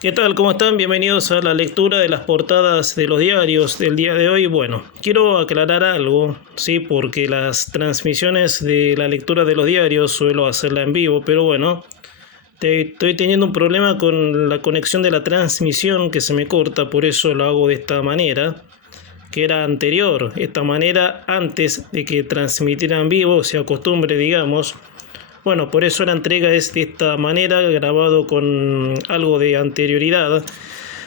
¿Qué tal? ¿Cómo están? Bienvenidos a la lectura de las portadas de los diarios del día de hoy. Bueno, quiero aclarar algo, sí, porque las transmisiones de la lectura de los diarios suelo hacerla en vivo, pero bueno, estoy teniendo un problema con la conexión de la transmisión que se me corta, por eso lo hago de esta manera, que era anterior, esta manera antes de que transmitiera en vivo, se acostumbre, digamos. Bueno, por eso la entrega es de esta manera, grabado con algo de anterioridad.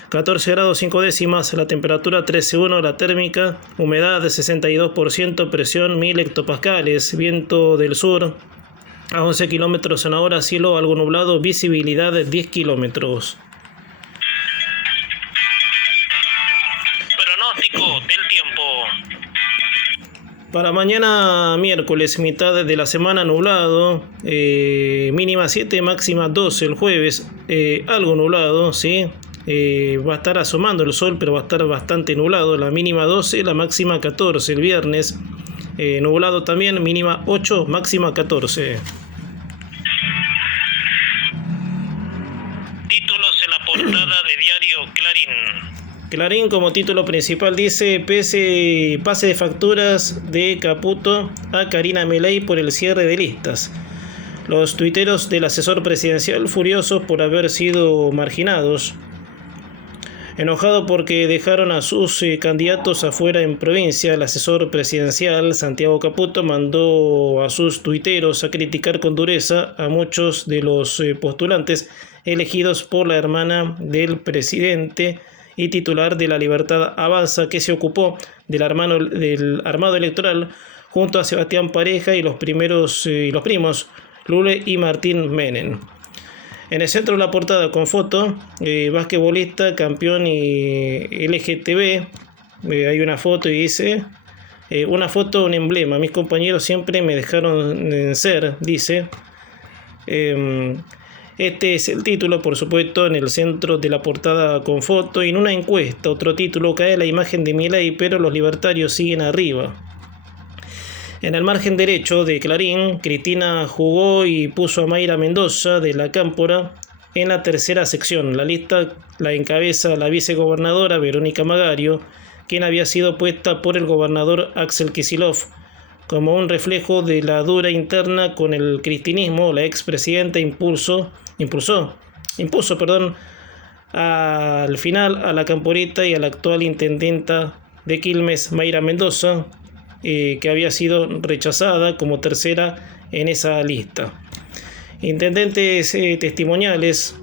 14 grados 5 décimas, la temperatura 13,1, la térmica, humedad 62%, presión 1000 hectopascales, viento del sur a 11 kilómetros en hora, cielo algo nublado, visibilidad 10 kilómetros. Pronóstico del tiempo. Para mañana miércoles, mitad de la semana nublado, mínima 7, máxima 12 el jueves, algo nublado, ¿sí? Va a estar asomando el sol, pero va a estar bastante nublado, la mínima 12, la máxima 14 el viernes, nublado también, mínima 8, máxima 14. Títulos en la portada de Diario Clarín. Clarín como título principal dice pase de facturas de Caputo a Karina Milei por el cierre de listas. Los tuiteros del asesor presidencial furiosos por haber sido marginados. Enojado porque dejaron a sus candidatos afuera en provincia, el asesor presidencial Santiago Caputo mandó a sus tuiteros a criticar con dureza a muchos de los postulantes elegidos por la hermana del presidente y titular de La Libertad Avanza, que se ocupó del armado electoral junto a Sebastián Pareja y los primos Lule y Martín Menem. En el centro de la portada con foto, basquetbolista, campeón y LGTB, hay una foto y dice, una foto, un emblema, mis compañeros siempre me dejaron ser, dice. Este es el título, por supuesto, en el centro de la portada con foto y en una encuesta, otro título, cae la imagen de Milei, pero los libertarios siguen arriba. En el margen derecho de Clarín, Cristina jugó y puso a Mayra Mendoza de la Cámpora en la tercera sección. La lista la encabeza la vicegobernadora Verónica Magario, quien había sido puesta por el gobernador Axel Kicillof como un reflejo de la dura interna con el cristinismo. La expresidenta impuso al final a la camporita y a la actual intendenta de Quilmes, Mayra Mendoza, que había sido rechazada como tercera en esa lista. Intendentes testimoniales.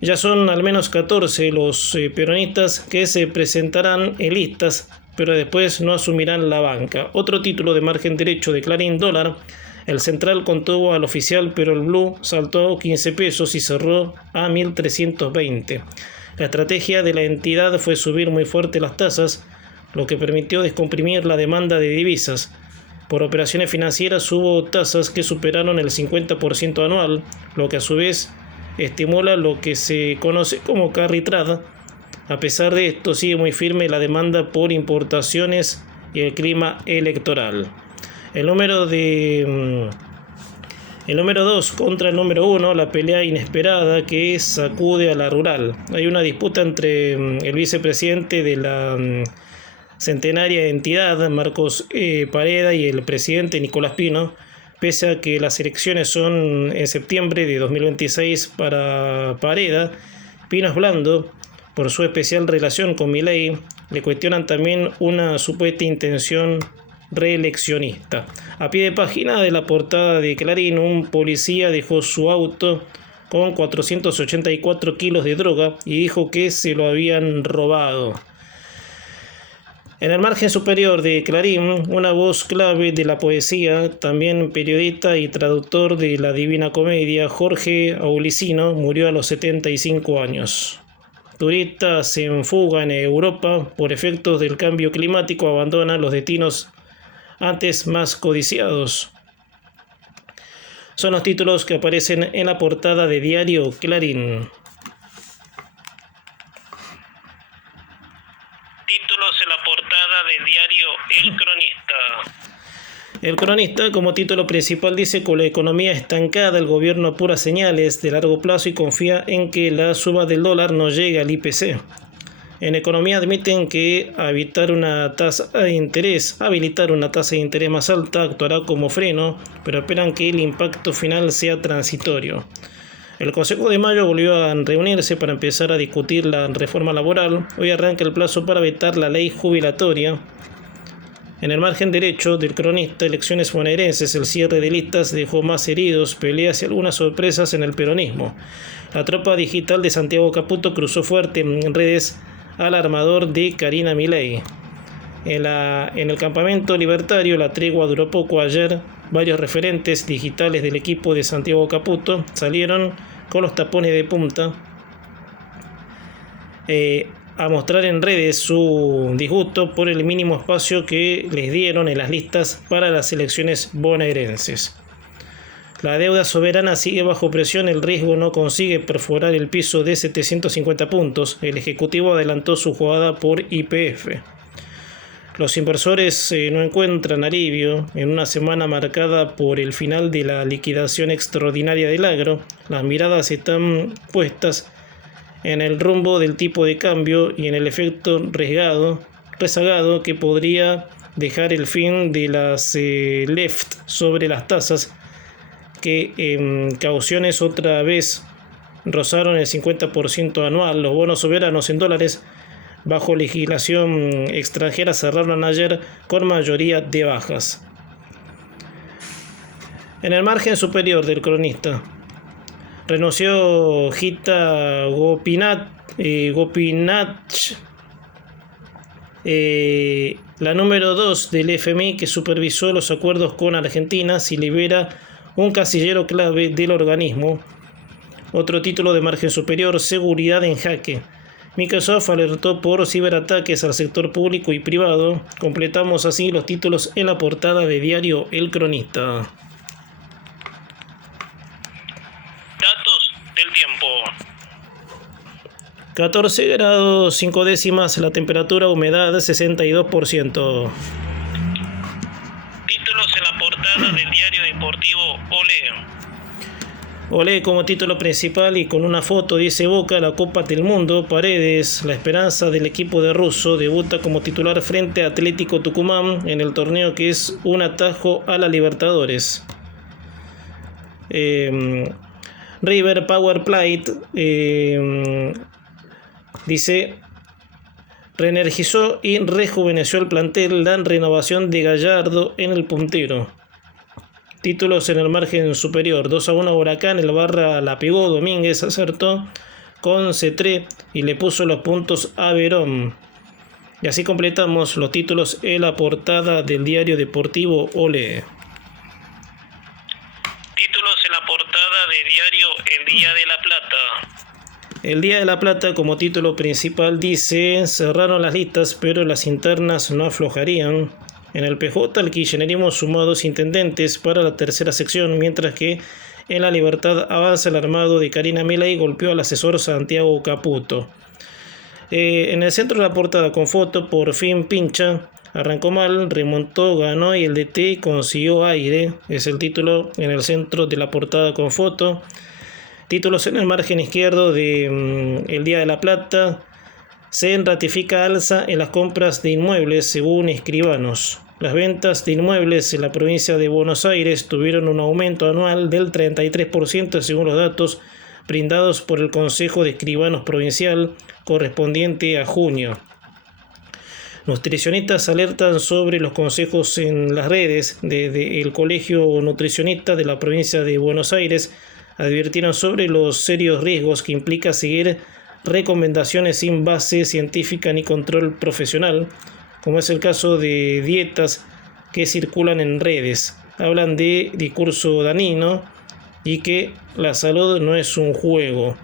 Ya son al menos 14 los peronistas que se presentarán en listas, pero después no asumirán la banca. Otro título de margen derecho de Clarín, dólar. El central contuvo al oficial, pero el blue saltó 15 pesos y cerró a 1.320. La estrategia de la entidad fue subir muy fuerte las tasas, lo que permitió descomprimir la demanda de divisas. Por operaciones financieras hubo tasas que superaron el 50% anual, lo que a su vez estimula lo que se conoce como carry trade. A pesar de esto, sigue muy firme la demanda por importaciones y el clima electoral. El número 2 contra el número 1, la pelea inesperada que sacude a la rural. Hay una disputa entre el vicepresidente de la centenaria entidad, Marcos Pareda, y el presidente Nicolás Pino, pese a que las elecciones son en septiembre de 2026 para Pareda. Pino es blando por su especial relación con Milei. Le cuestionan también una supuesta intención reeleccionista. A pie de página de la portada de Clarín, un policía dejó su auto con 484 kilos de droga y dijo que se lo habían robado. En el margen superior de Clarín, una voz clave de la poesía, también periodista y traductor de la Divina Comedia, Jorge Aulicino, murió a los 75 años. Turistas en fuga en Europa por efectos del cambio climático abandonan los destinos antes más codiciados. Son los títulos que aparecen en la portada de Diario Clarín. Títulos en la portada de Diario El Cronista. El cronista, como título principal, dice: con la economía estancada, el gobierno apura señales de largo plazo y confía en que la suba del dólar no llegue al IPC. En economía admiten que habilitar una tasa de interés más alta actuará como freno, pero esperan que el impacto final sea transitorio. El Consejo de Mayo volvió a reunirse para empezar a discutir la reforma laboral. Hoy arranca el plazo para vetar la ley jubilatoria. En el margen derecho del cronista, elecciones bonaerenses, el cierre de listas dejó más heridos, peleas y algunas sorpresas en el peronismo. La tropa digital de Santiago Caputo cruzó fuerte en redes al armador de Karina Milei. En el campamento libertario la tregua duró poco. Ayer varios referentes digitales del equipo de Santiago Caputo salieron con los tapones de punta a mostrar en redes su disgusto por el mínimo espacio que les dieron en las listas para las elecciones bonaerenses. La deuda soberana sigue bajo presión, el riesgo no consigue perforar el piso de 750 puntos. El Ejecutivo adelantó su jugada por YPF. Los inversores no encuentran alivio en una semana marcada por el final de la liquidación extraordinaria del agro. Las miradas están puestas en el rumbo del tipo de cambio y en el efecto rezagado que podría dejar el fin de las LEFT sobre las tasas, que en cauciones otra vez rozaron el 50% anual. Los bonos soberanos en dólares bajo legislación extranjera cerraron ayer con mayoría de bajas. En el margen superior del cronista, renunció Gita Gopinath, la número 2 del FMI, que supervisó los acuerdos con Argentina, si libera un casillero clave del organismo. Otro título de margen superior: seguridad en jaque. Microsoft alertó por ciberataques al sector público y privado. Completamos así los títulos en la portada de diario El Cronista. Datos del tiempo. 14 grados 5 décimas la temperatura, humedad 62%. Títulos en la portada del diario deportivo Olé. Olé como título principal y con una foto, dice: Boca, la Copa del Mundo. Paredes, la esperanza del equipo de Russo, debuta como titular frente a Atlético Tucumán en el torneo que es un atajo a la Libertadores. River Power Plate, dice: reenergizó y rejuveneció el plantel, la renovación de Gallardo en el puntero. Títulos en el margen superior: 2-1 Huracán, el Barra la pegó, Domínguez acertó con Cetré y le puso los puntos a Verón. Y así completamos los títulos en la portada del diario deportivo Olé. Títulos en la portada de diario El Día de la Plata. El Día de la Plata como título principal dice: cerraron las listas pero las internas no aflojarían. En el PJ el kirchnerismo sumó 2 intendentes para la tercera sección, mientras que en La Libertad avanza el armado de Karina Milei y golpeó al asesor Santiago Caputo. En el centro de la portada con foto: por fin pincha, arrancó mal, remontó, ganó y el DT consiguió aire. Es el título en el centro de la portada con foto. Títulos en el margen izquierdo de El Día de la Plata: se ratifica alza en las compras de inmuebles según escribanos. Las ventas de inmuebles en la provincia de Buenos Aires tuvieron un aumento anual del 33% según los datos brindados por el Consejo de Escribanos Provincial correspondiente a junio. Nutricionistas alertan sobre los consejos en las redes. Desde el Colegio Nutricionista de la provincia de Buenos Aires advirtieron sobre los serios riesgos que implica seguir recomendaciones sin base científica ni control profesional, como es el caso de dietas que circulan en redes. Hablan de discurso dañino y que la salud no es un juego.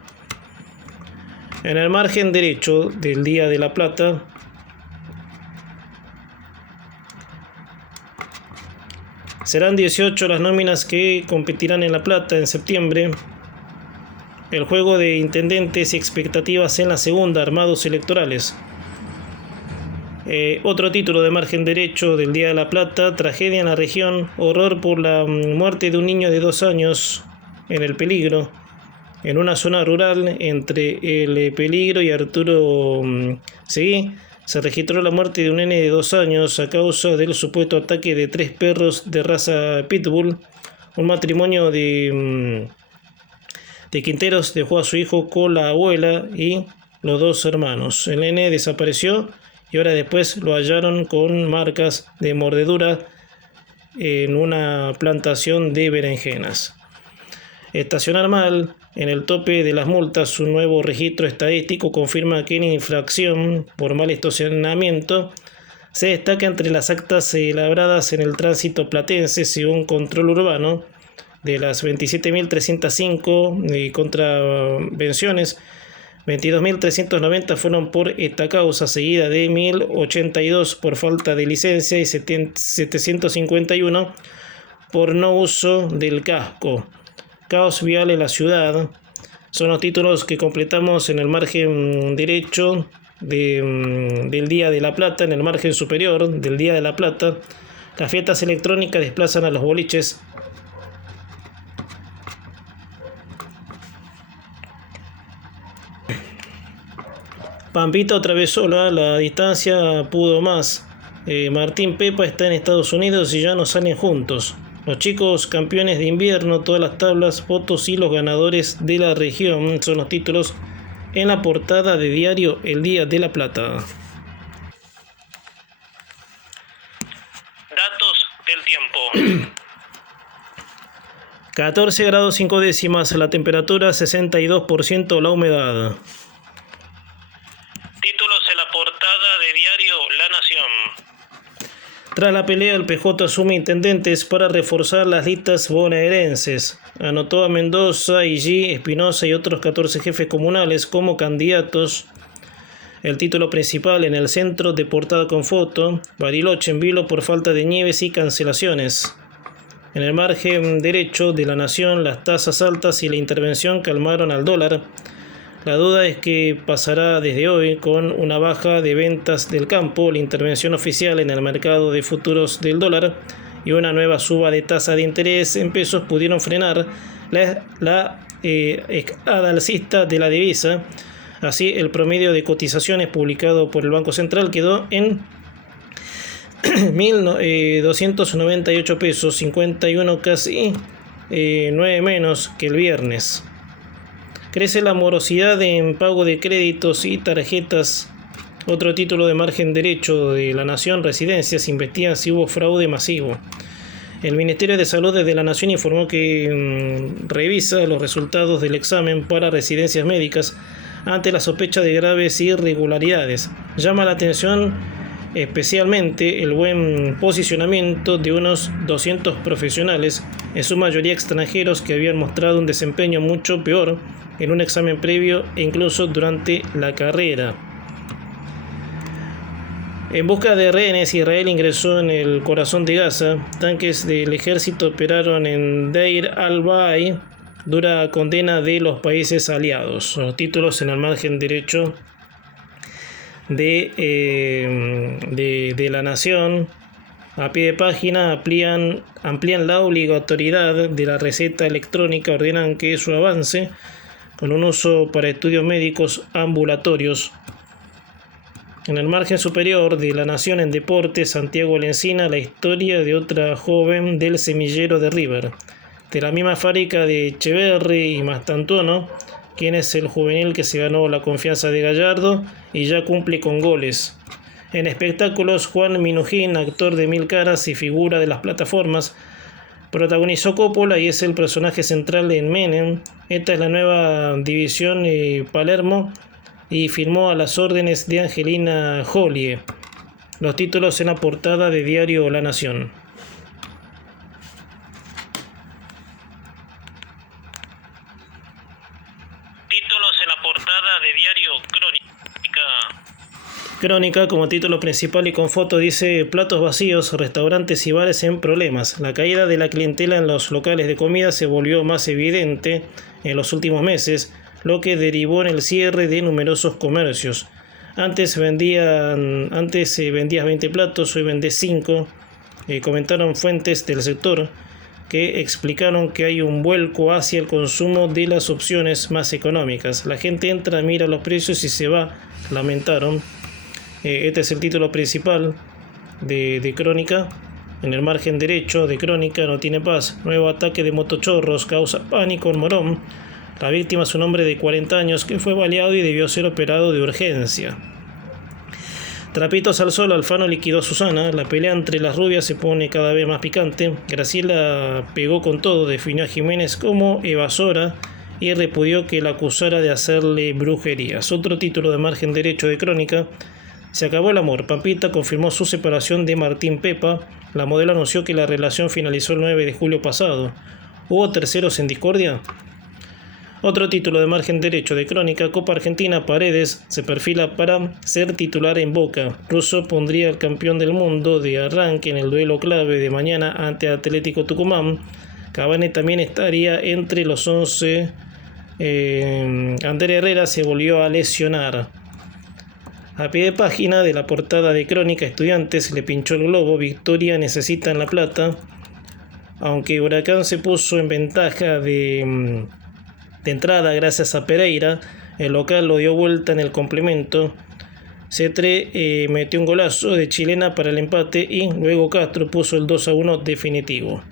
En el margen derecho del Día de la Plata, serán 18 las nóminas que competirán en La Plata en septiembre. El juego de intendentes y expectativas en la segunda, armados electorales. Otro título de margen derecho del Día de la Plata: tragedia en la región, horror por la muerte de un niño de 2 años en El Peligro. En una zona rural entre El Peligro y Arturo Seguí, se registró la muerte de un nene de 2 años a causa del supuesto ataque de 3 perros de raza Pitbull. Un matrimonio de Quinteros dejó a su hijo con la abuela y los 2 hermanos. El nene desapareció y horas después lo hallaron con marcas de mordedura en una plantación de berenjenas. Estacionar mal en el tope de las multas. Un nuevo registro estadístico confirma que en infracción por mal estacionamiento se destaca entre las actas labradas en el tránsito platense, según Control Urbano. De las 27.305 contravenciones, 22.390 fueron por esta causa, seguida de 1.082 por falta de licencia y 751 por no uso del casco. Caos vial en la ciudad son los títulos que completamos en el margen derecho del Día de la Plata. En el margen superior del Día de la Plata, las fiestas electrónicas desplazan a los boliches. Pampita otra vez sola, la distancia pudo más. Martín Pepa está en Estados Unidos y ya no salen juntos. Los chicos campeones de invierno, todas las tablas, fotos y los ganadores de la región son los títulos en la portada de diario El Día de la Plata. Datos del tiempo. 14 grados 5 décimas la temperatura, 62% la humedad. Títulos en la portada de diario La Nación. Tras la pelea, el PJ asume intendentes para reforzar las listas bonaerenses. Anotó a Mendoza, Igi, Espinosa y otros 14 jefes comunales como candidatos. El título principal en el centro de portada con foto: Bariloche en vilo por falta de nieves y cancelaciones. En el margen derecho de La Nación, las tasas altas y la intervención calmaron al dólar. La duda es qué pasará desde hoy con una baja de ventas del campo, la intervención oficial en el mercado de futuros del dólar y una nueva suba de tasa de interés en pesos pudieron frenar la escalada alcista de la divisa. Así, el promedio de cotizaciones publicado por el Banco Central quedó en 1.298 pesos, 51 casi 9 menos que el viernes. Crece la morosidad en pago de créditos y tarjetas. Otro título de margen derecho de La Nación: Residencias investigan si hubo fraude masivo. El Ministerio de Salud de La Nación informó que revisa los resultados del examen para residencias médicas ante la sospecha de graves irregularidades. Llama la atención especialmente el buen posicionamiento de unos 200 profesionales, en su mayoría extranjeros, que habían mostrado un desempeño mucho peor en un examen previo e incluso durante la carrera. En busca de rehenes, Israel ingresó en el corazón de Gaza. Tanques del ejército operaron en Deir al-Bahai. Dura condena de los países aliados. Los títulos en el margen derecho de La Nación. A pie de página: amplían la obligatoriedad de la receta electrónica, ordenan que su avance con un uso para estudios médicos ambulatorios. En el margen superior de La Nación, en deportes, Santiago Lencina, la historia de otra joven del semillero de River. De la misma fábrica de Echeverri y Mastantuono, quien es el juvenil que se ganó la confianza de Gallardo y ya cumple con goles. En espectáculos, Juan Minujín, actor de Mil Caras y figura de las plataformas, protagonizó Coppola y es el personaje central en Menem. Esta es la nueva división Palermo y firmó a las órdenes de Angelina Jolie. Los títulos en la portada de diario La Nación. Títulos en la portada de diario Crónica, como título principal y con foto, dice: platos vacíos, restaurantes y bares en problemas. La caída de la clientela en los locales de comida se volvió más evidente en los últimos meses, lo que derivó en el cierre de numerosos comercios. Antes vendías 20 platos, hoy vendés 5. Comentaron fuentes del sector que explicaron que hay un vuelco hacia el consumo de las opciones más económicas. La gente entra, mira los precios y se va, lamentaron. Este es el título principal de Crónica. En el margen derecho de Crónica no tiene paz. Nuevo ataque de motochorros causa pánico en Morón. La víctima es un hombre de 40 años que fue baleado y debió ser operado de urgencia. Trapitos al sol, Alfano liquidó a Susana. La pelea entre las rubias se pone cada vez más picante. Graciela pegó con todo, definió a Jiménez como evasora y repudió que la acusara de hacerle brujerías. Otro título de margen derecho de Crónica. Se acabó el amor. Pampita confirmó su separación de Martín Pepa. La modelo anunció que la relación finalizó el 9 de julio pasado. ¿Hubo terceros en discordia? Otro título de margen derecho de Crónica. Copa Argentina, Paredes se perfila para ser titular en Boca. Russo pondría al campeón del mundo de arranque en el duelo clave de mañana ante Atlético Tucumán. Cavani también estaría entre los 11. Ander Herrera se volvió a lesionar. A pie de página de la portada de Crónica, Estudiantes le pinchó el globo. Victoria necesita en La Plata. Aunque Huracán se puso en ventaja de entrada gracias a Pereira, el local lo dio vuelta en el complemento. Cetre metió un golazo de chilena para el empate y luego Castro puso el 2-1 definitivo.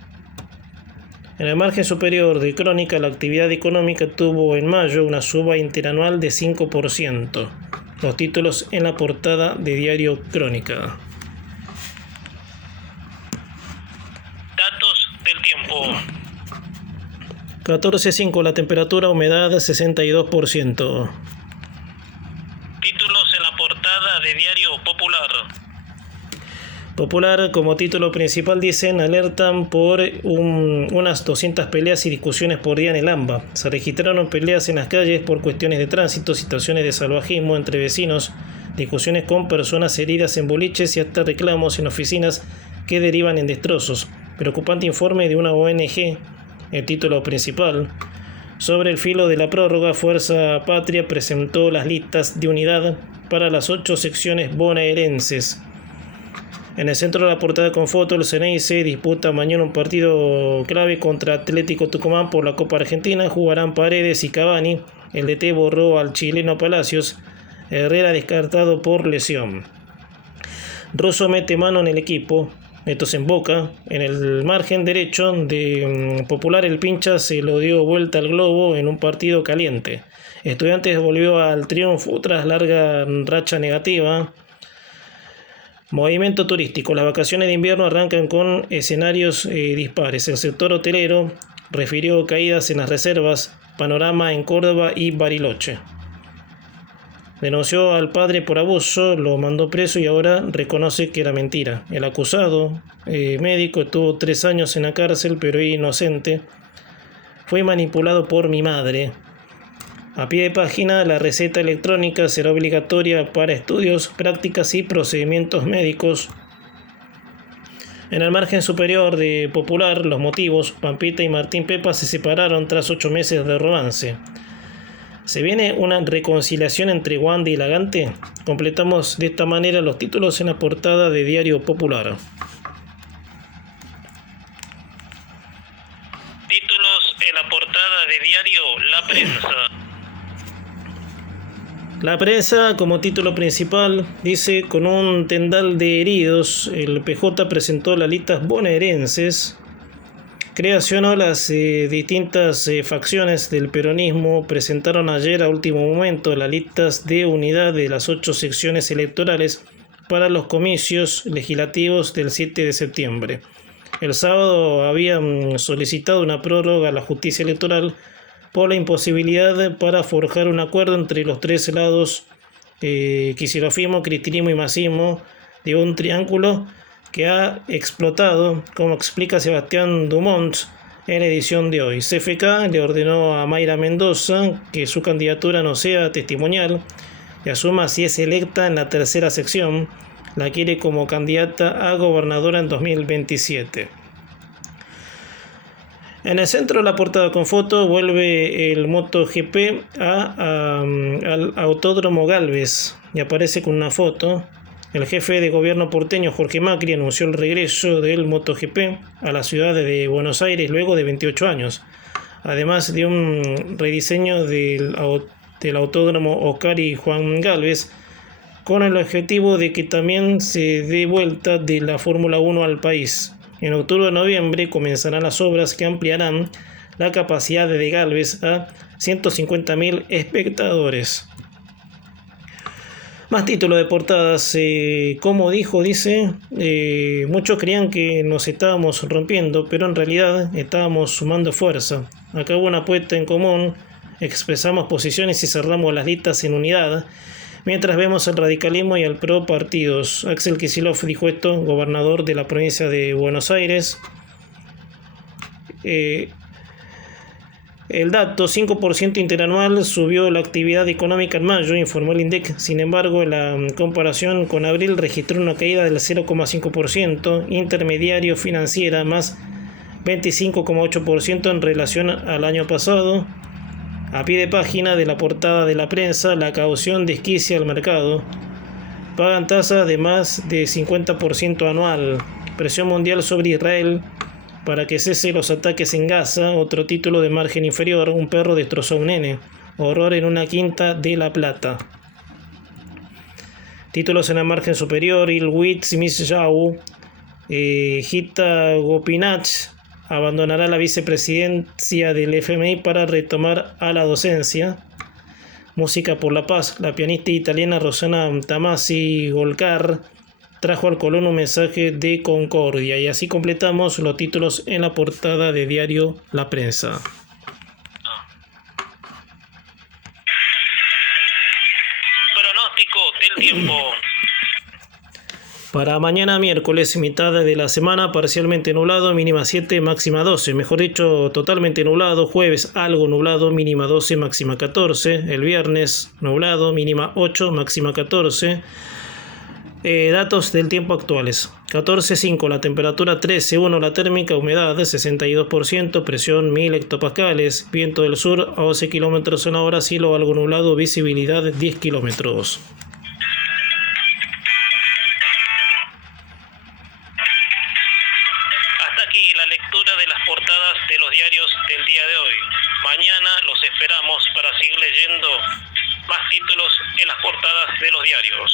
En el margen superior de Crónica, la actividad económica tuvo en mayo una suba interanual de 5%. Los títulos en la portada de Diario Crónica. Datos del tiempo. 14:05, la temperatura, humedad 62%. Títulos en la portada de Diario Popular. Popular, como título principal, dicen, alertan por unas 200 peleas y discusiones por día en el AMBA. Se registraron peleas en las calles por cuestiones de tránsito, situaciones de salvajismo entre vecinos, discusiones con personas heridas en boliches y hasta reclamos en oficinas que derivan en destrozos. Preocupante informe de una ONG, el título principal. Sobre el filo de la prórroga, Fuerza Patria presentó las listas de unidad para las 8 secciones bonaerenses. En el centro de la portada con foto, el Ceneice disputa mañana un partido clave contra Atlético Tucumán por la Copa Argentina. Jugarán Paredes y Cavani. El DT borró al chileno Palacios. Herrera descartado por lesión. Russo mete mano en el equipo. Estos en Boca. En el margen derecho de Popular, el pincha se lo dio vuelta al globo en un partido caliente. Estudiantes volvió al triunfo tras larga racha negativa. Movimiento turístico. Las vacaciones de invierno arrancan con escenarios dispares. El sector hotelero refirió caídas en las reservas. Panorama en Córdoba y Bariloche. Denunció al padre por abuso, lo mandó preso y ahora reconoce que era mentira. El acusado, médico, estuvo 3 años en la cárcel, pero inocente. Fue manipulado por mi madre. A pie de página, la receta electrónica será obligatoria para estudios, prácticas y procedimientos médicos. En el margen superior de Popular, los motivos, Pampita y Martín Pepa se separaron tras 8 meses de romance. ¿Se viene una reconciliación entre Wanda y Lagante? Completamos de esta manera los títulos en la portada de Diario Popular. Títulos en la portada de Diario La Prensa. La prensa, como título principal, dice: con un tendal de heridos, el PJ presentó las listas bonaerenses. Creacionó las distintas facciones del peronismo. Presentaron ayer a último momento las listas de unidad de las 8 secciones electorales para los comicios legislativos del 7 de septiembre. El sábado habían solicitado una prórroga a la justicia electoral por la imposibilidad para forjar un acuerdo entre los 3 lados, kicillovismo, cristinismo y masismo, de un triángulo que ha explotado, como explica Sebastián Dumont en la edición de hoy. CFK le ordenó a Mayra Mendoza que su candidatura no sea testimonial y asuma si es electa en la 3ª sección. La quiere como candidata a gobernadora en 2027. En el centro de la portada con foto vuelve el MotoGP al Autódromo Gálvez y aparece con una foto. El jefe de gobierno porteño Jorge Macri anunció el regreso del MotoGP a la ciudad de Buenos Aires luego de 28 años, además de un rediseño del Autódromo Oscar y Juan Gálvez, con el objetivo de que también se dé vuelta de la Fórmula 1 al país. En octubre o noviembre comenzarán las obras que ampliarán la capacidad de Gálvez a 150.000 espectadores. Más títulos de portadas. Como dice, muchos creían que nos estábamos rompiendo, pero en realidad estábamos sumando fuerza. Acá hubo una apuesta en común, expresamos posiciones y cerramos las listas en unidad, mientras vemos al radicalismo y al PRO partidos. Axel Kicillof dijo esto, gobernador de la provincia de Buenos Aires. El dato, 5% interanual, subió la actividad económica en mayo, informó el INDEC. Sin embargo, en la comparación con abril registró una caída del 0,5%, intermediario financiera más 25,8% en relación al año pasado. A pie de página de la portada de la prensa, la caución desquicia al mercado. Pagan tasa de más de 50% anual. Presión mundial sobre Israel para que cese los ataques en Gaza. Otro título de margen inferior, un perro destrozó a un nene. Horror en una quinta de La Plata. Títulos en la margen superior, Ilwitz Misjau, Gita Gopinath abandonará la vicepresidencia del FMI para retomar a la docencia. Música por la paz. La pianista italiana Rossana Tamasi Golkar trajo al Colón un mensaje de concordia. Y así completamos los títulos en la portada de diario La Prensa. Pronóstico del tiempo. Para mañana miércoles, mitad de la semana, parcialmente nublado, mínima 7, máxima 12. Mejor dicho, totalmente nublado. Jueves, algo nublado, mínima 12, máxima 14. El viernes, nublado, mínima 8, máxima 14. Datos del tiempo actuales. 14,5 la temperatura, 13,1 la térmica, humedad 62%, presión 1000 hectopascales, viento del sur a 12 km en hora, cielo algo nublado, visibilidad 10 kilómetros. La lectura de las portadas de los diarios del día de hoy. Mañana los esperamos para seguir leyendo más títulos en las portadas de los diarios.